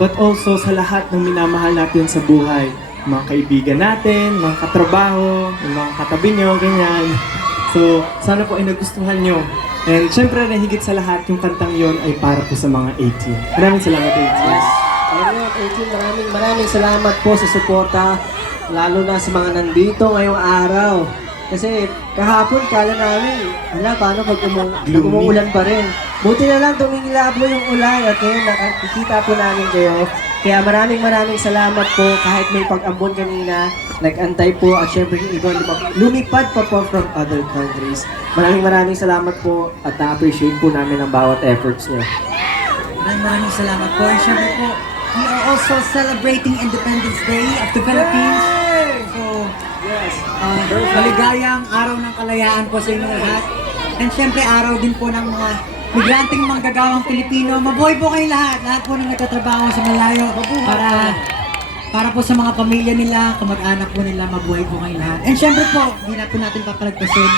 but also sa lahat ng minamahal natin sa buhay. Mga kaibigan natin, mga katrabaho, yung mga katabi nyo, ganyan. So, sana po ay nagustuhan nyo. And syempre, na higit sa lahat, yung kantang yon ay para po sa mga 18. Maraming salamat, 18. Yes. Ayun, 18, maraming salamat po sa suporta, lalo na sa mga nandito ngayong araw. Kasi kahapon kala namin, paano pag umuulan pa rin. Buti na lang tumingilab mo yung ulan at ngayon nakikita po namin kayo. Kaya maraming salamat po kahit may pag-ambon kanina, nag-antay po at syempre yung iba lumipad pa po from other countries. Maraming salamat po at na-appreciate po namin ang bawat efforts niyo. Maraming salamat po. And syempre po, we are also celebrating Independence Day of the Philippines. So, maligayang araw ng kalayaan po sa inyo lahat. And syempre, araw din po ng mga migranteng manggagawang Pilipino. Mabuhay po kayo lahat po ng nagtatrabaho sa malayo para po sa mga pamilya nila, kamag-anak po nila, mabuhay po kayo lahat. And syempre po, hindi na po natin papalagpasin.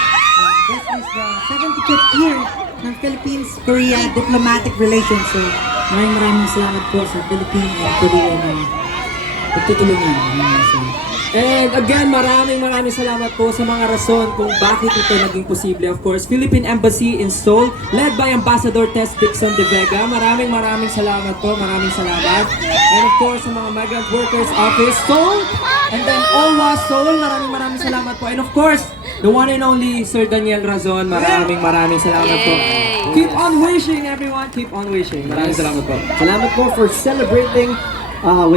This is the 75th year ng Philippines-Korea diplomatic relations. So, maraming salamat po sa Philippines at Korea na pagtutulungan. And again, maraming salamat po sa mga rason kung bakit ito naging posible. Of course, Philippine Embassy in Seoul, led by Ambassador Tess Dixon de Vega. Maraming salamat po. Maraming salamat. And of course, sa mga Migrant Workers Office Seoul, and then OWA Seoul, maraming salamat po. And of course, the one and only Sir Daniel Razon, maraming salamat po. Keep on wishing, everyone. Keep on wishing. Maraming salamat po. Salamat po for celebrating with